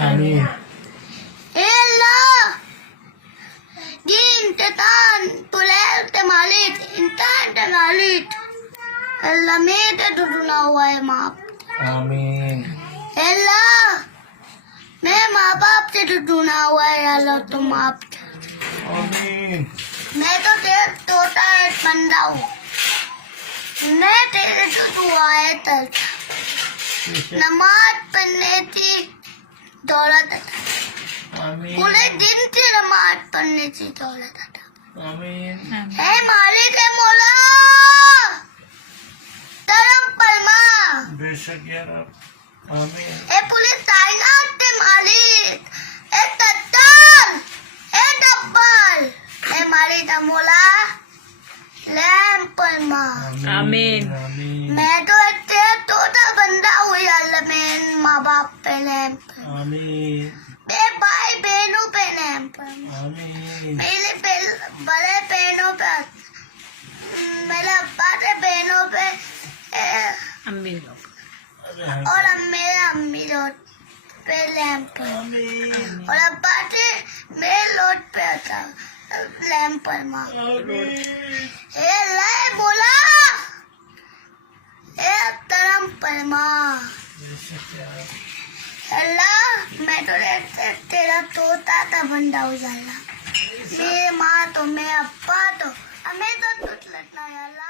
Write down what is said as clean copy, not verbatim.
Amin. Allah, din tetan tulel te malit intan te malit. Allah mete duduna हुआ है माप. Amin. Allah, मैं माँ बाप से डूना हुआ है अल्लाह तुम माप. Amin. मैं तो तेरा तोता एक बंदा हूँ. मैं तेरे जो दुआ है तर नमाज पढ़ने की दौलत आता. Amin. पूरे दिन से नमाज पढ़ने की दौलत आता. Amin. हे मालिक है मौला तरम परमा. बेशक या रब. Amin. हे पुलिस कायनात के मालिक. हे तत्तान. हे डब्बल. हे मालिक है मौला लैम परमा. Amin. Amin. मैं तो एक तेरा तोता बंदा हूँ या अल्लाह. मैं माँ बाप पे लैम परमा. Amin. मेरे भाई बहनों पे लैम परमा. Amin. मेरे बड़े बहनों पे मेरे अब्बा के बहनों पे Amin. और मेरे अम्मी लोग पे लैंप Amin. और अब्बा के मेरे लोग पे था लैंप पर माँ. Amin. ए अल्लाह बोला ए तरम पर माँ. बेशक या रब. अल्लाह मैं तो तेरा तोता था बंदा उजाला. मेरे माँ तो मेरे अब्बा तो हमें तो तुझ लटना है अल्लाह.